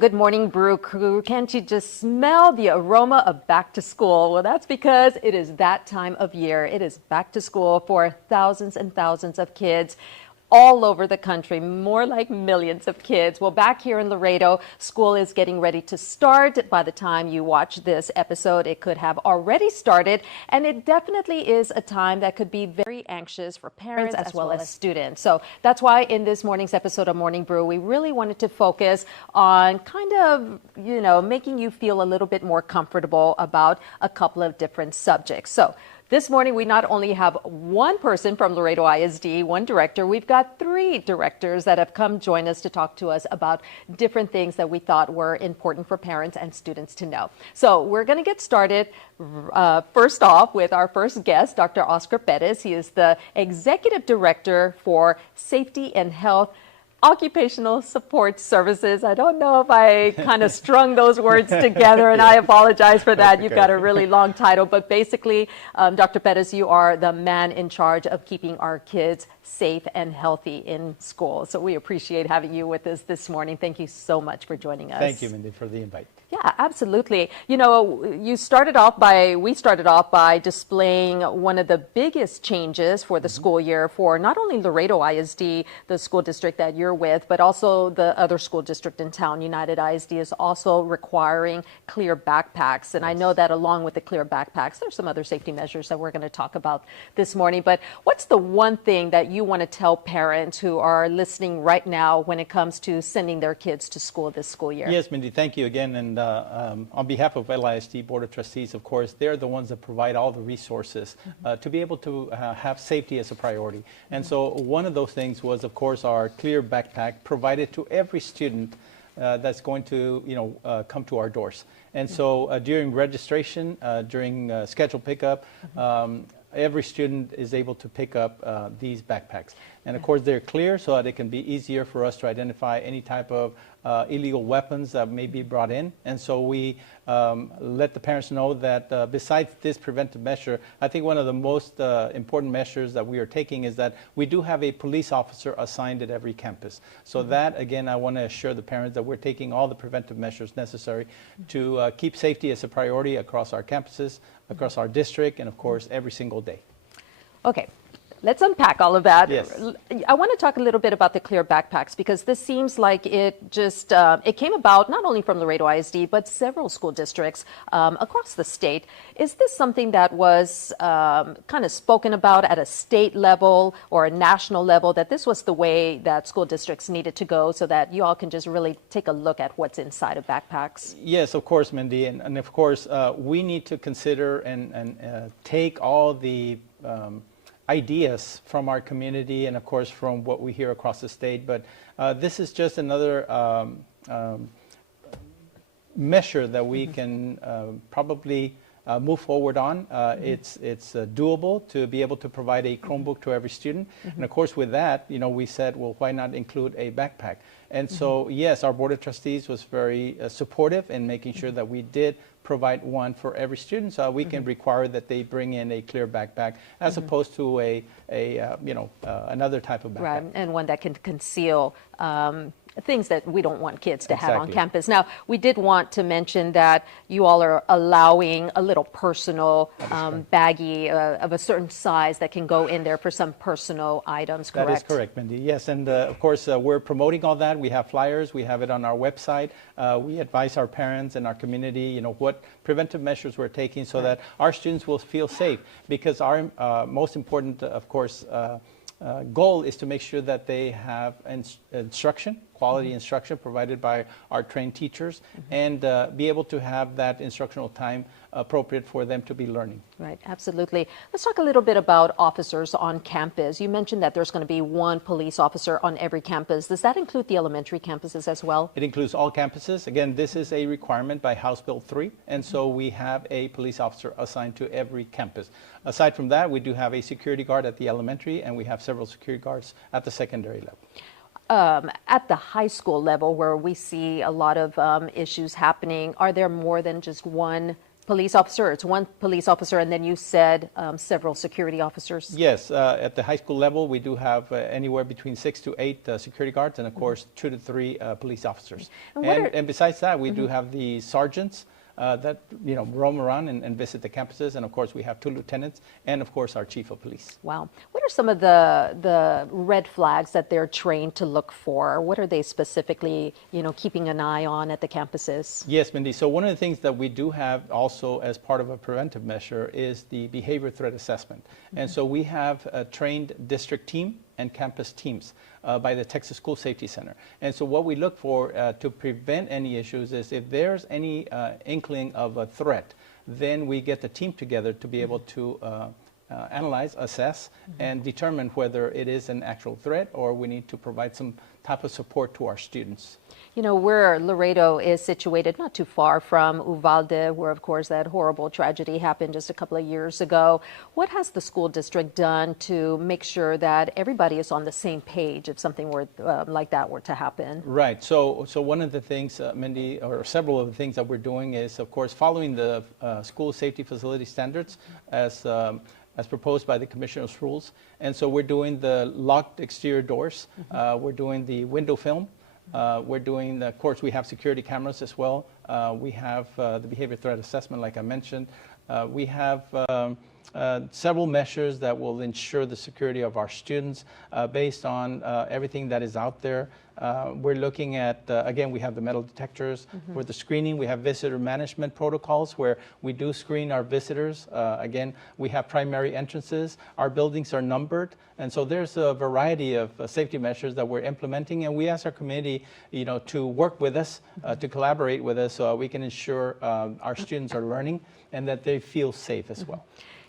good morning, Brew crew. Can't you just smell the aroma of back to school? Well, that's because it is that time of year. It is back to school for thousands and thousands of kids all over the country, more like millions of kids. Well, back here in Laredo, school is getting ready to start. By the time you watch this episode, it could have already started, and it definitely is a time that could be very anxious for parents as well as students. So that's why in this morning's episode of Morning Brew, we really wanted to focus on kind of, making you feel a little bit more comfortable about a couple of different subjects. So this morning, we not only have one person from Laredo I.S.D, one director, we've got three directors that have come join us to talk to us about different things that we thought were important for parents and students to know. So we're going to get started first off with our first guest, Dr. Oscar Perez. He is the Executive Director for Safety and Health Occupational Support Services. I don't know if I kind of strung those words together, and I apologize for that. You've got a really long title, but basically, Dr. Perez, you are the man in charge of keeping our kids safe and healthy in school. So we appreciate having you with us this morning. Thank you so much for joining us. Thank you, Mindy, for the invite. Yeah, absolutely. We started off by displaying one of the biggest changes for the school year for not only Laredo I.S.D, the school district that you're with, but also the other school district in town, United I.S.D, is also requiring clear backpacks. And I know that along with the clear backpacks, there's some other safety measures that we're going to talk about this morning. But what's the one thing that you want to tell parents who are listening right now when it comes to sending their kids to school this school year? Yes, Mindy, thank you again. And on behalf of L.I.S.D Board of Trustees, of course, they're the ones that provide all the resources to be able to have safety as a priority. And so one of those things was, of course, our clear backpack provided to every student that's going to, come to our doors. And so during registration, during scheduled pickup, every student is able to pick up these backpacks. And of course, they're clear so that it can be easier for us to identify any type of illegal weapons that may be brought in. And so we let the parents know that besides this preventive measure, I think one of the most important measures that we are taking is that we do have a police officer assigned at every campus. So that, again, I want to assure the parents that we're taking all the preventive measures necessary to keep safety as a priority across our campuses, across our district, and of course, every single day. Okay. Let's unpack all of that. Yes. I want to talk a little bit about the clear backpacks because this seems like it just, it came about not only from Laredo I.S.D, but several school districts across the state. Is this something that was kind of spoken about at a state level or a national level, that this was the way that school districts needed to go so that you all can just really take a look at what's inside of backpacks? Yes, of course, Mindy. And of course, we need to consider and take all the ideas from our community and of course from what we hear across the state, but this is just another measure that we can probably move forward on. It's doable to be able to provide a Chromebook to every student, and of course with that, we said, well, why not include a backpack? And so yes, our Board of Trustees was very supportive in making sure that we did provide one for every student, so we can require that they bring in a clear backpack as opposed to another type of backpack. Right, and one that can conceal things that we don't want kids to have on campus. Now, we did want to mention that you all are allowing a little personal baggie of a certain size that can go in there for some personal items, correct? That is correct, Mindy. Yes, and of course, we're promoting all that. We have flyers. We have it on our website. We advise our parents and our community, what preventive measures we're taking so that our students will feel safe, because our most important, of course, goal is to make sure that they have instruction, quality instruction provided by our trained teachers, and be able to have that instructional time appropriate for them to be learning. Right, absolutely. Let's talk a little bit about officers on campus. You mentioned that there's going to be one police officer on every campus. Does that include the elementary campuses as well? It includes all campuses. Again, this is a requirement by House Bill 3, and so we have a police officer assigned to every campus. Aside from that, we do have a security guard at the elementary, and we have several security guards at the secondary level. At the high school level, where we see a lot of issues happening, are there more than just one police officer? It's one police officer, and then you said several security officers. Yes, at the high school level, we do have anywhere between 6 to 8 security guards, and of course 2 to 3 police officers. And besides that, we do have the sergeants that roam around and visit the campuses, and of course we have 2 lieutenants, and of course our chief of police. Wow. What are some of the red flags that they're trained to look for? What are they specifically, keeping an eye on at the campuses? Yes, Mindy. So one of the things that we do have also as part of a preventive measure is the behavior threat assessment. And so we have a trained district team and campus teams by the Texas School Safety Center. And so what we look for to prevent any issues is if there's any inkling of a threat, then we get the team together to be able to analyze, assess, and determine whether it is an actual threat or we need to provide some type of support to our students. Where Laredo is situated, not too far from Uvalde, where, of course, that horrible tragedy happened just a couple of years ago. What has the school district done to make sure that everybody is on the same page if something were like that were to happen? Right. So one of the things, Mindy, or several of the things that we're doing is, of course, following the school safety facility standards as proposed by the commissioner's rules. And so we're doing the locked exterior doors. We're doing the window film. We're doing, of course, we have security cameras as well. We have the behavior threat assessment, like I mentioned. We have several measures that will ensure the security of our students based on everything that is out there. We're looking at, again, we have the metal detectors for the screening. We have visitor management protocols where we do screen our visitors. Again, we have primary entrances. Our buildings are numbered. And so there's a variety of safety measures that we're implementing. And we ask our community, to work with us, to collaborate with us so we can ensure our students are learning and that they feel safe as well.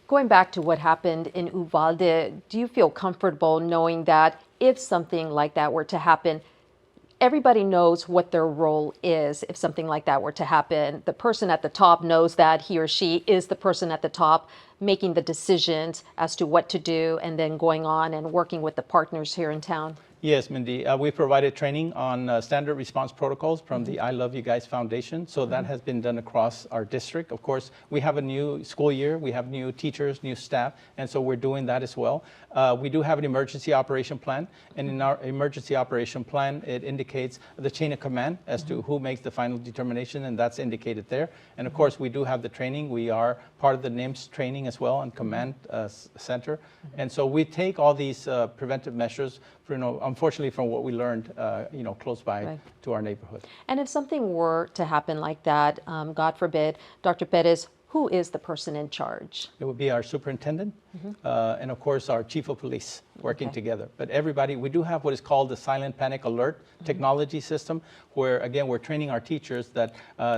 Going back to what happened in Uvalde, do you feel comfortable knowing that if something like that were to happen, everybody knows what their role is if something like that were to happen? The person at the top knows that he or she is the person at the top making the decisions as to what to do and then going on and working with the partners here in town? Yes, Mindy. We provided training on standard response protocols from the I Love You Guys Foundation. So that has been done across our district. Of course, we have a new school year. We have new teachers, new staff. And so we're doing that as well. We do have an emergency operation plan. And in our emergency operation plan, it indicates the chain of command as to who makes the final determination. And that's indicated there. And of course, we do have the training. We are part of the NIMS training as well and command center. And so we take all these preventive measures unfortunately, from what we learned, close by to our neighborhood. And if something were to happen like that, God forbid, Dr. Perez, who is the person in charge? It would be our superintendent and, of course, our chief of police working together. But everybody, we do have what is called the silent panic alert technology system, where, again, we're training our teachers that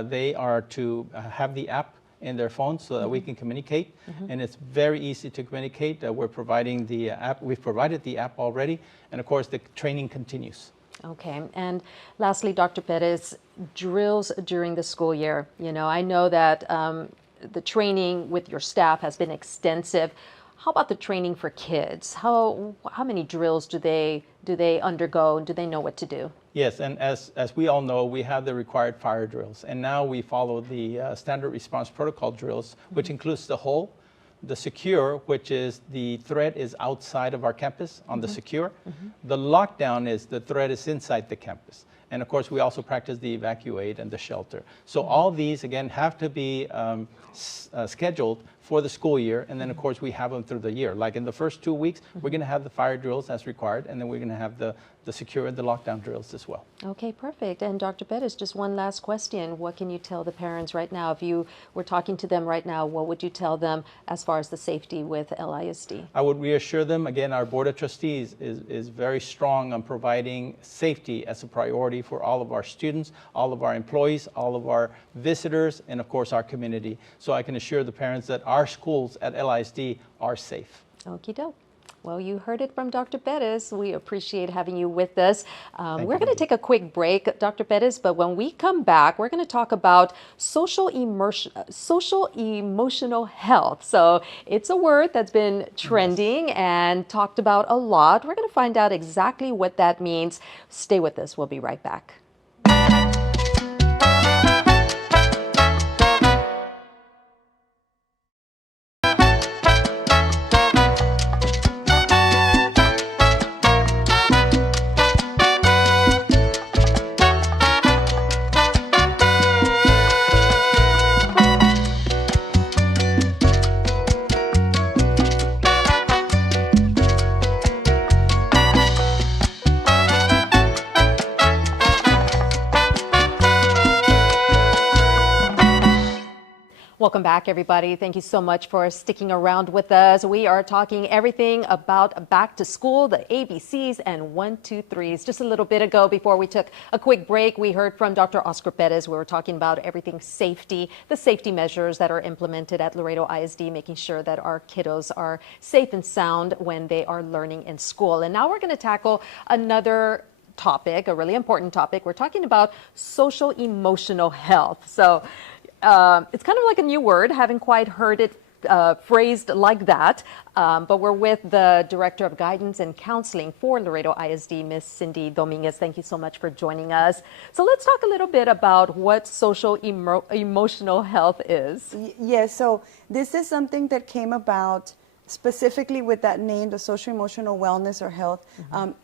they are to have the app in their phones so that we can communicate. And it's very easy to communicate. We're providing the app. We've provided the app already. And of course, the training continues. Okay. And lastly, Dr. Perez, drills during the school year. I know that the training with your staff has been extensive. How about the training for kids? How many drills do they undergo? Do they know what to do? Yes, and as we all know, we have the required fire drills. And now we follow the standard response protocol drills, which includes the whole, the secure, which is the threat is outside of our campus on the secure. The lockdown is the threat is inside the campus. And of course, we also practice the evacuate and the shelter. So all these, again, have to be scheduled for the school year. And then, of course, we have them through the year. Like in the first 2 weeks, we're going to have the fire drills as required. And then we're going to have the secure and the lockdown drills as well. Okay, perfect. And Dr. Perez, just one last question. What can you tell the parents right now? If you were talking to them right now, what would you tell them as far as the safety with L.I.S.D? I would reassure them, again, our Board of Trustees is very strong on providing safety as a priority for all of our students, all of our employees, all of our visitors, and of course our community. So I can assure the parents that our schools at L.I.S.D are safe. Okie doke. Well, you heard it from Dr. Perez. We appreciate having you with us. We're going to take a quick break, Dr. Perez, but when we come back, we're going to talk about social emotional health. So it's a word that's been trending and talked about a lot. We're going to find out exactly what that means. Stay with us. We'll be right back. Welcome back, everybody. Thank you so much for sticking around with us. We are talking everything about back to school, the ABCs and 1, 2, 3s. Just a little bit ago, before we took a quick break, we heard from Dr. Oscar Perez. We were talking about everything safety, the safety measures that are implemented at Laredo I.S.D, making sure that our kiddos are safe and sound when they are learning in school. And now we're going to tackle another topic, a really important topic. We're talking about social emotional health. So it's kind of like a new word. Haven't quite heard it phrased like that. But we're with the Director of Guidance and Counseling for Laredo I.S.D, Miss Cindy Dominguez. Thank you so much for joining us. So let's talk a little bit about what social emotional health is. Yes, so this is something that came about specifically with that name, the social emotional wellness or health,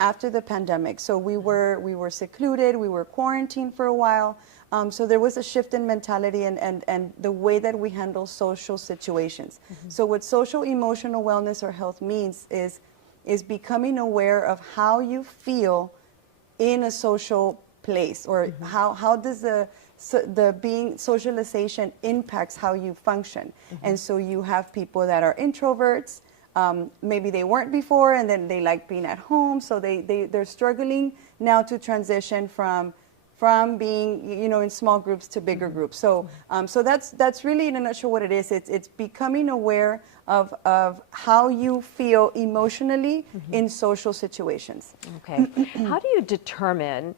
after the pandemic. So we were secluded, we were quarantined for a while. So there was a shift in mentality and the way that we handle social situations. So what social emotional wellness or health means is becoming aware of how you feel in a social place, or how does the being socialization impacts how you function. And so you have people that are introverts, maybe they weren't before, and then they like being at home, so they're struggling now to transition from being, in small groups to bigger groups. So so that's really in a nutshell what it is. It's becoming aware of how you feel emotionally in social situations. Okay. How do you determine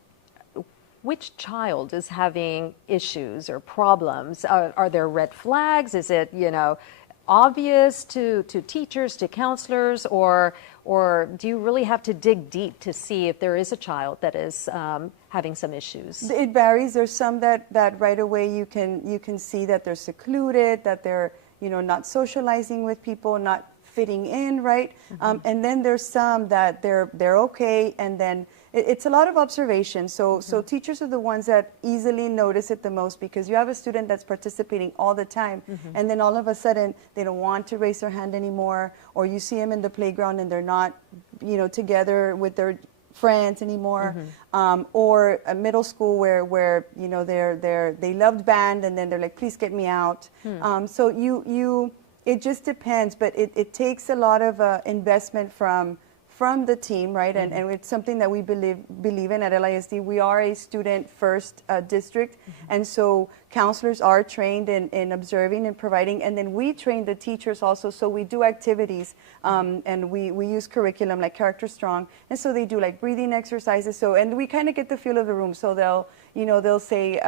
which child is having issues or problems? Are there red flags? Is it, obvious to teachers, to counselors, or do you really have to dig deep to see if there is a child that is having some issues? It varies. There's some that right away you can see that they're secluded, that they're not socializing with people, not fitting in, right? And then there's some that they're okay, and then it's a lot of observation. So teachers are the ones that easily notice it the most, because you have a student that's participating all the time, and then all of a sudden they don't want to raise their hand anymore, or you see them in the playground and they're not together with their friends anymore, or a middle school where they loved band, and then they're like, please get me out. So it just depends, but it takes a lot of investment from the team, right? And it's something that we believe in at L.I.S.D. We are a student-first district, and so counselors are trained in observing and providing, and then we train the teachers also. So we do activities, and we use curriculum like Character Strong, and so they do like breathing exercises. So, and we kind of get the feel of the room. So they'll say,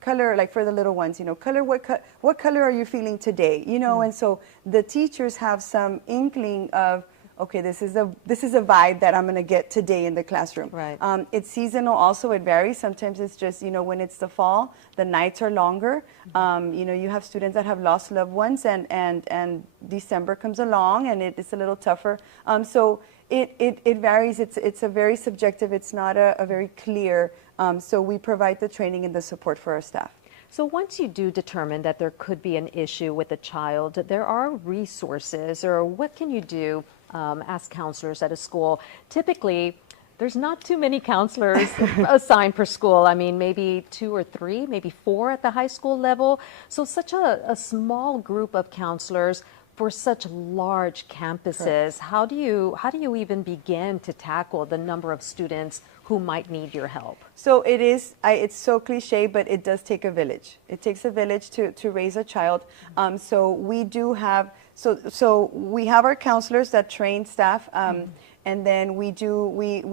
color, like for the little ones, color, what color are you feeling today? And so the teachers have some inkling of, okay, this is a vibe that I'm going to get today in the classroom. Right. It's seasonal also. It varies. Sometimes it's just, when it's the fall, the nights are longer. You have students that have lost loved ones, and December comes along, and it's a little tougher. So it varies. It's a very subjective. It's not a very clear. So we provide the training and the support for our staff. So once you do determine that there could be an issue with a child, there are resources, or what can you do as counselors at a school? Typically, there's not too many counselors assigned per school. I mean, maybe 2 or 3, maybe 4 at the high school level. So such a small group of counselors for such large campuses. How do you even begin to tackle the number of students who might need your help? So it's so cliche, but it does take a village. It takes a village to raise a child. So we do have, so we have our counselors that train staff, and then we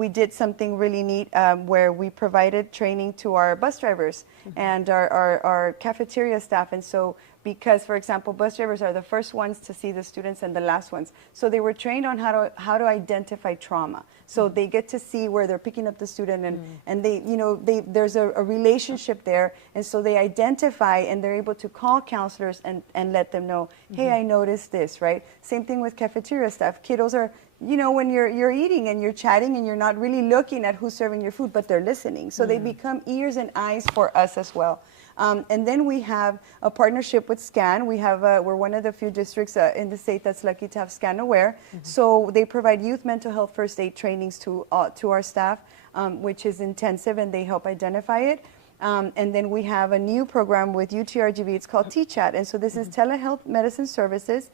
did something really neat where we provided training to our bus drivers and our cafeteria staff. And so, because, for example, bus drivers are the first ones to see the students and the last ones. So they were trained on how to identify trauma. So they get to see where they're picking up the student, and there's a relationship there. And so they identify, and they're able to call counselors and let them know, hey, I noticed this, right? Same thing with cafeteria staff. Kiddos are, when you're eating and you're chatting and you're not really looking at who's serving your food, but they're listening. So they become ears and eyes for us as well. And then we have a partnership with SCAN. We're one of the few districts in the state that's lucky to have SCAN Aware. So they provide youth mental health first aid trainings to our staff, which is intensive, and they help identify it. And then we have a new program with UTRGV. It's called T-Chat. And so this is telehealth medicine services.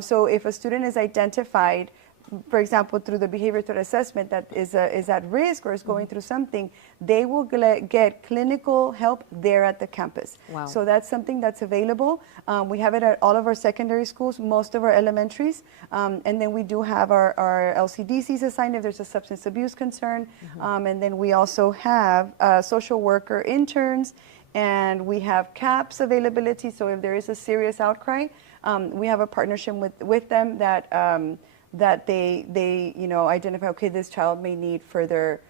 So if a student is identified, for example, through the behavior threat assessment that is at risk or is going through something, they will get clinical help there at the campus. Wow. So that's something that's available. We have it at all of our secondary schools, most of our elementaries. And then we do have our LCDCs assigned if there's a substance abuse concern. And then we also have social worker interns, and we have CAPS availability. So if there is a serious outcry, we have a partnership with them that they identify, okay, this child may need further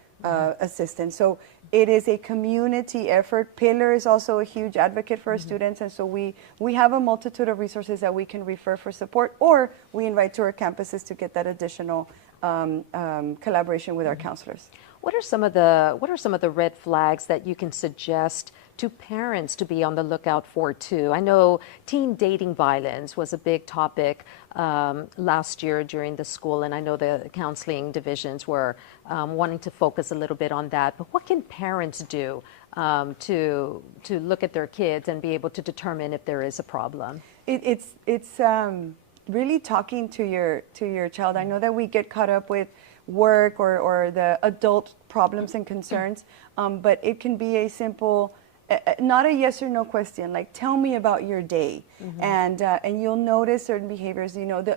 assistance. So it is a community effort. Pillar is also a huge advocate for our students, and so we have a multitude of resources that we can refer for support, or we invite to our campuses to get that additional collaboration with our counselors. What are some of the red flags that you can suggest to parents to be on the lookout for too? I know teen dating violence was a big topic last year during the school, and I know the counseling divisions were wanting to focus a little bit on that. But what can parents do to look at their kids and be able to determine if there is a problem? It's really talking to your child. I know that we get caught up with work or the adult problems and concerns, but it can be a simple, not a yes or no question, like tell me about your day. And you'll notice certain behaviors.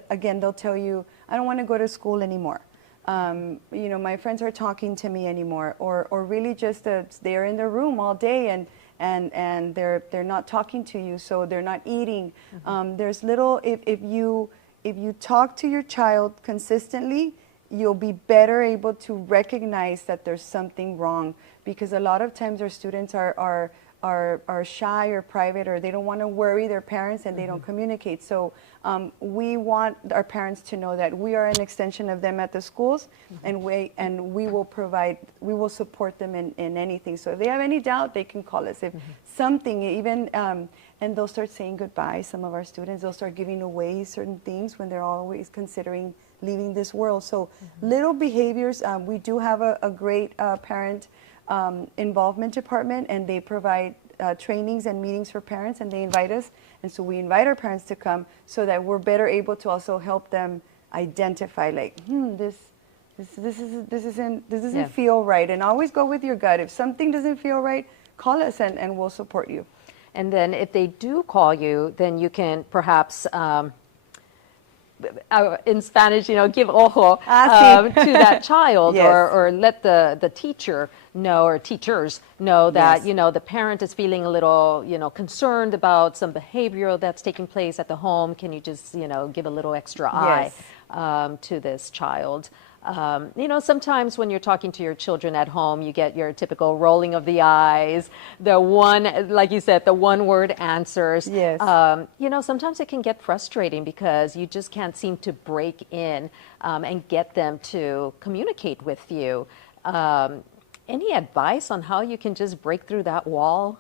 Again, they'll tell you, I don't want to go to school anymore. My friends are talking to me anymore, or really just they're in their room all day and they're not talking to you, so they're not eating. There's little, if you talk to your child consistently, you'll be better able to recognize that there's something wrong, because a lot of times our students are shy or private, or they don't want to worry their parents and they don't communicate. So we want our parents to know that we are an extension of them at the schools, and we will support them in anything. So if they have any doubt, they can call us. If something, even and they'll start saying goodbye. Some of our students, they'll start giving away certain things when they're always considering leaving this world. So little behaviors. We do have a great parent involvement department, and they provide trainings and meetings for parents, and they invite us, and so we invite our parents to come so that we're better able to also help them identify, like, this doesn't feel right. And always go with your gut. If something doesn't feel right, call us and we'll support you. And then if they do call you, then you can perhaps in Spanish, give ojo to that child, Yes. or let the teacher know, or teachers know that, Yes. the parent is feeling a little, concerned about some behavior that's taking place at the home. Can you just, give a little extra eye to this child? Sometimes when you're talking to your children at home, you get your typical rolling of the eyes, like you said, the one-word answers. Yes. Sometimes it can get frustrating because you just can't seem to break in and get them to communicate with you. Any advice on how you can just break through that wall?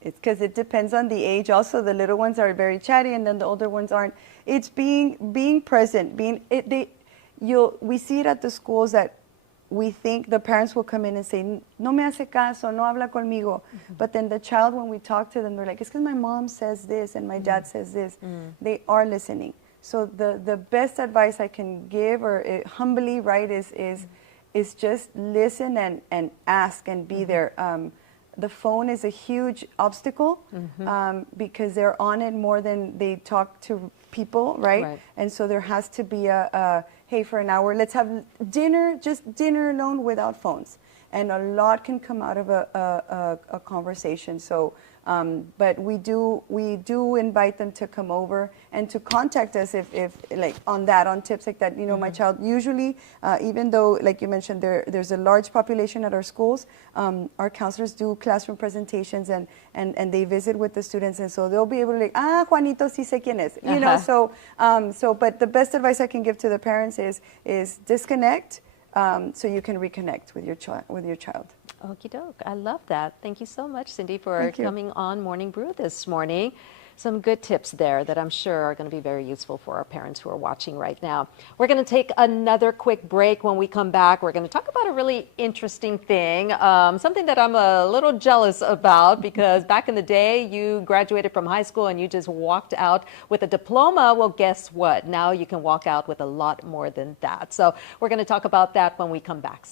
It's because it depends on the age. Also, the little ones are very chatty, and then the older ones aren't. It's being present. We see it at the schools that we think the parents will come in and say, "No me hace caso, no habla conmigo." But then the child, when we talk to them, they're like, "It's because my mom says this and my dad says this." They are listening. So the best advice I can give, or humbly, right, is just listen and ask and be there. The phone is a huge obstacle because they're on it more than they talk to people, right? And so there has to be hey, for an hour, let's have dinner, just dinner alone without phones. And a lot can come out of a conversation. So, but we do invite them to come over and to contact us if like on tips like that. My child usually, even though, like you mentioned, there's a large population at our schools, our counselors do classroom presentations and they visit with the students, and so they'll be able to like, Juanito sí sé quién es, So, but the best advice I can give to the parents is disconnect, so you can reconnect with your child. Okie doke. I love that. Thank you so much, Cindy, for Thank you. coming on Morning Brew this morning. Some good tips there that I'm sure are going to be very useful for our parents who are watching right now. We're going to take another quick break. When we come back, we're going to talk about a really interesting thing, something that I'm a little jealous about because back in the day, you graduated from high school and you just walked out with a diploma. Well, guess what? Now you can walk out with a lot more than that. So we're going to talk about that when we come back.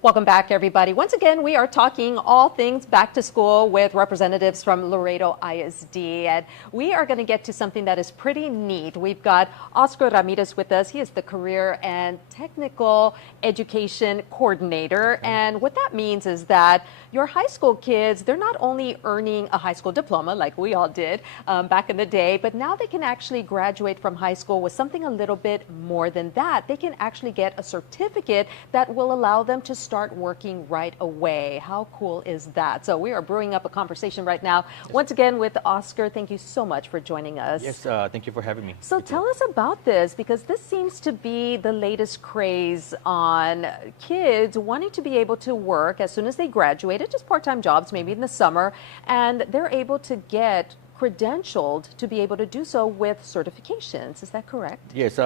Welcome back, everybody. Once again, we are talking all things back to school with representatives from Laredo I.S.D. And we are going to get to something that is pretty neat. We've got Oscar Ramirez with us. He is the Career and Technical Education Coordinator. And what that means is that your high school kids, they're not only earning a high school diploma like we all did back in the day, but now they can actually graduate from high school with something a little bit more than that. They can actually get a certificate that will allow them to start working right away. How cool is that? So we are brewing up a conversation right now. Once again with Oscar, thank you so much for joining us. Yes, thank you for having me. So tell us about this, because this seems to be the latest craze on kids wanting to be able to work as soon as they graduated, just part-time jobs, maybe in the summer, and they're able to get credentialed to be able to do so with certifications. Is that correct? Yes,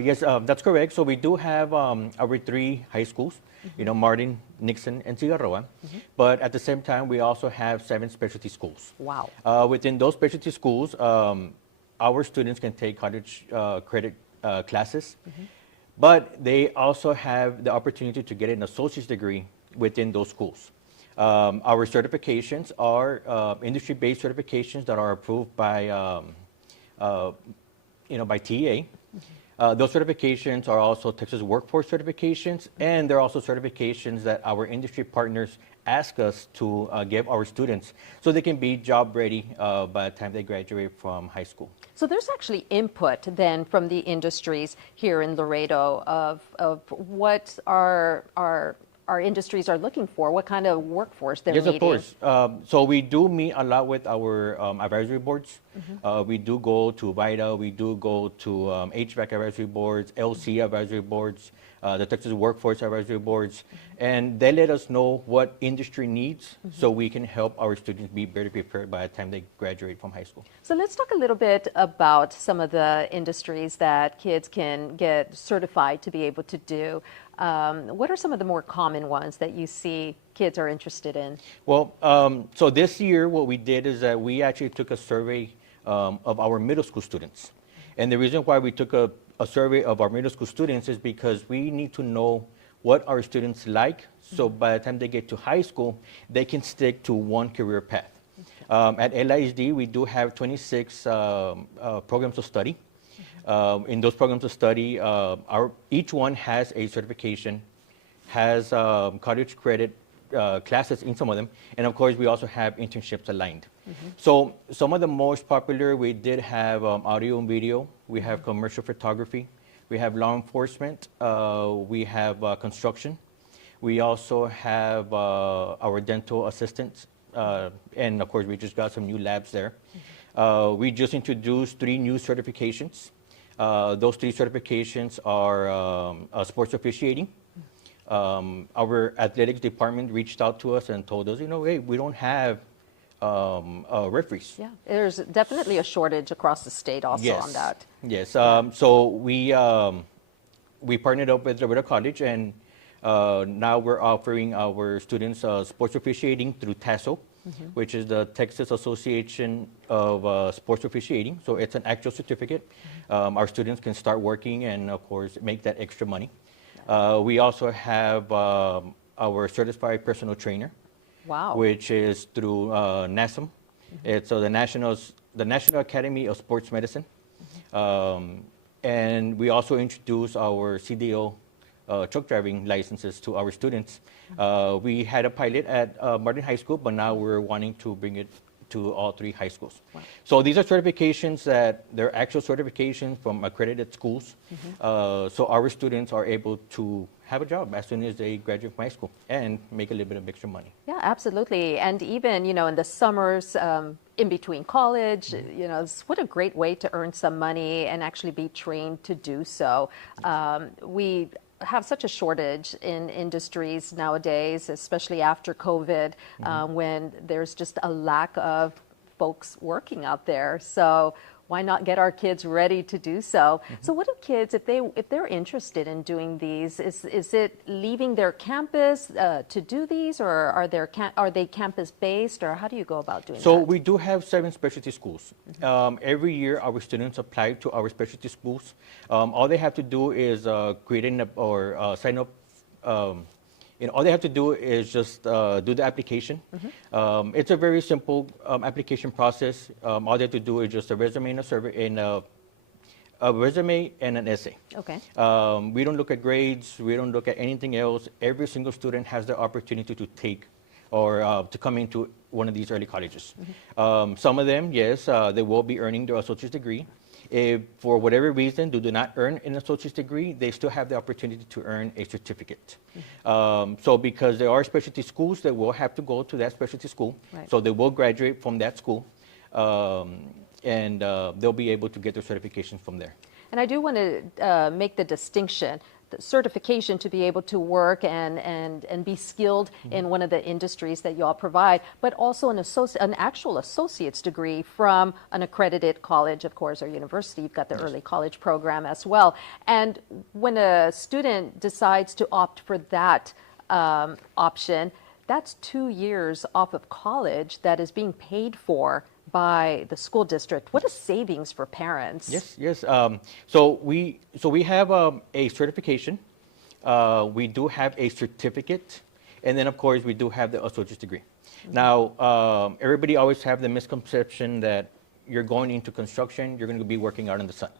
yes, that's correct. So we do have our 3 high schools, you know, Martin, Nixon, and Cigarroa. But at the same time, we also have 7 specialty schools. Wow. Within those specialty schools, our students can take college credit classes, but they also have the opportunity to get an associate's degree within those schools. Our certifications are industry-based certifications that are approved by, by TEA. Those certifications are also Texas workforce certifications, and they're also certifications that our industry partners ask us to give our students so they can be job ready by the time they graduate from high school. So there's actually input then from the industries here in Laredo of what our industries are looking for, what kind of workforce they're needing. Yes, of course. So we do meet a lot with our advisory boards. We do go to VITA, we do go to HVAC advisory boards, LC advisory boards, the Texas Workforce Advisory Boards, and they let us know what industry needs so we can help our students be better prepared by the time they graduate from high school. So let's talk a little bit about some of the industries that kids can get certified to be able to do. What are some of the more common ones that you see kids are interested in? Well, so this year what we did is that we actually took a survey of our middle school students. And the reason why we took a survey of our middle school students is because we need to know what our students like, so by the time they get to high school, they can stick to one career path. At L.I.S.D, we do have 26 programs of study. In those programs of study, each one has a certification, has college credit classes in some of them, and of course we also have internships aligned. So some of the most popular, we did have audio and video, we have commercial photography, we have law enforcement, we have construction, we also have our dental assistants, and of course we just got some new labs there. We just introduced 3 new certifications. Those 3 certifications are sports officiating. Our athletics department reached out to us and told us, hey, we don't have referees. Yeah, there's definitely a shortage across the state also on that. Yes, so we partnered up with Laredo College, and now we're offering our students sports officiating through TASO, which is the Texas Association of Sports Officiating. So it's an actual certificate. Our students can start working and, of course, make that extra money. We also have our certified personal trainer, Wow. which is through NASM. It's the National Academy of Sports Medicine. And we also introduced our CDO truck driving licenses to our students. We had a pilot at Martin High School, but now we're wanting to bring it to all 3 high schools. Wow. So these are certifications that they're actual certifications from accredited schools. So our students are able to have a job as soon as they graduate from high school and make a little bit of extra money. Yeah, absolutely. And even, in the summers, in between college, what a great way to earn some money and actually be trained to do so. We have such a shortage in industries nowadays, especially after COVID, when there's just a lack of folks working out there. So why not get our kids ready to do so? So what do kids, if they're interested in doing these, is it leaving their campus to do these, or are they campus based, or how do you go about doing that? So we do have 7 specialty schools. Every year our students apply to our specialty schools. All they have to do is sign up. All they have to do is just do the application. It's a very simple application process. All they have to do is just a resume and a survey, and a resume and an essay. Okay. We don't look at grades. We don't look at anything else. Every single student has the opportunity to take or to come into one of these early colleges. Some of them, yes, they will be earning their associate's degree. If for whatever reason they do not earn an associate's degree, they still have the opportunity to earn a certificate. So because there are specialty schools that will have to go to that specialty school, Right. so they will graduate from that school, and they'll be able to get their certifications from there. And I do want to make the distinction, the certification to be able to work and be skilled in one of the industries that you all provide, but also an actual associate's degree from an accredited college, of course, or university. You've got the early college program as well. And when a student decides to opt for that option, that's 2 years off of college that is being paid for by the school district. What a savings for parents. Yes. So we have a certification. We do have a certificate, and then of course we do have the associate's degree. Now, everybody always have the misconception that you're going into construction, you're going to be working out in the sun.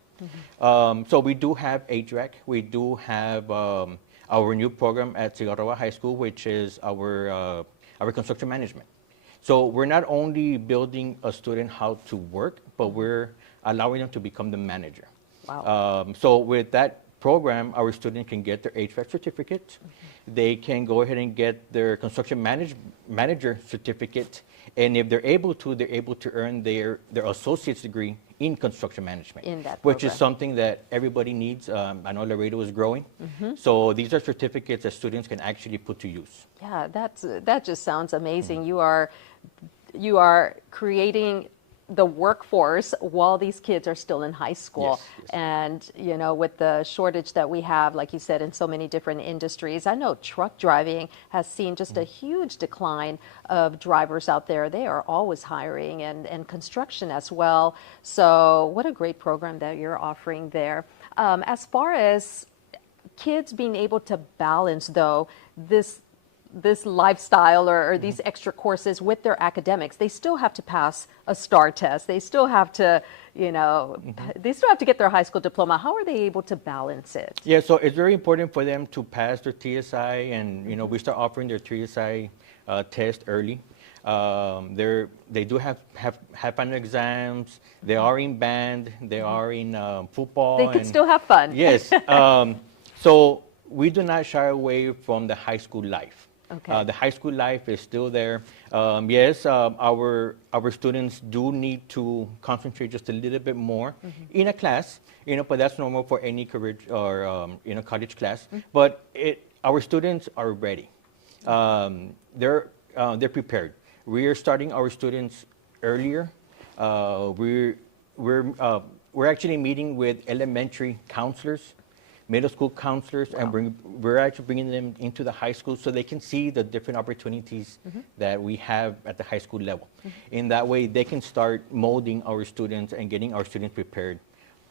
So we do have HVAC. We do have our new program at Cigarroa High School, which is our construction management. So we're not only building a student how to work, but we're allowing them to become the manager. Wow. So with that program, our student can get their HVAC certificate. They can go ahead and get their construction manager certificate. And if they're able to earn their associate's degree in construction management. In that which is program. something that everybody needs. I know Laredo is growing. So these are certificates that students can actually put to use. Yeah, that just sounds amazing. You are creating the workforce while these kids are still in high school. Yes. And, with the shortage that we have, like you said, in so many different industries, I know truck driving has seen just a huge decline of drivers out there. They are always hiring, and construction as well. So what a great program that you're offering there. As far as kids being able to balance, though, this lifestyle or these extra courses with their academics, they still have to pass a STAR test. They still have to, they still have to get their high school diploma. How are they able to balance it? Yeah, so it's very important for them to pass their TSI, and we start offering their TSI test early. They do have final exams. They are in band. They are in football. They can still have fun. Yes. So we do not shy away from the high school life. Okay. The high school life is still there. Yes, our students do need to concentrate just a little bit more in a class, but that's normal for any career or college class. But our students are ready. They're prepared. We are starting our students earlier. We're actually meeting with elementary counselors, middle school counselors, Wow. and we're actually bringing them into the high school so they can see the different opportunities that we have at the high school level. In that way, they can start molding our students and getting our students prepared.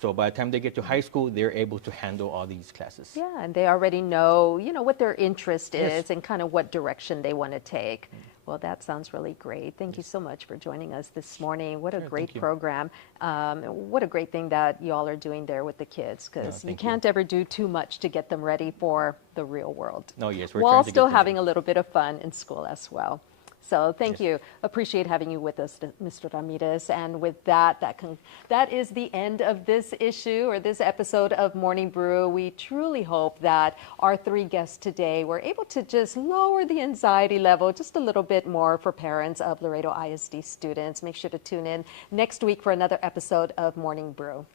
So by the time they get to high school, they're able to handle all these classes. Yeah, and they already know, what their interest is Yes. and kind of what direction they want to take. Well, that sounds really great. Thank you so much for joining us this morning. What a Sure, great thank you. program. What a great thing that y'all are doing there with the kids, because you thank you. can't ever do too much to get them ready for the real world. No, yes, we're While trying to still get them having ready. a little bit of fun in school as well. So thank you. Appreciate having you with us, Mr. Ramirez. And with that, that is the end of this issue or this episode of Morning Brew. We truly hope that our three guests today were able to just lower the anxiety level just a little bit more for parents of Laredo I.S.D students. Make sure to tune in next week for another episode of Morning Brew.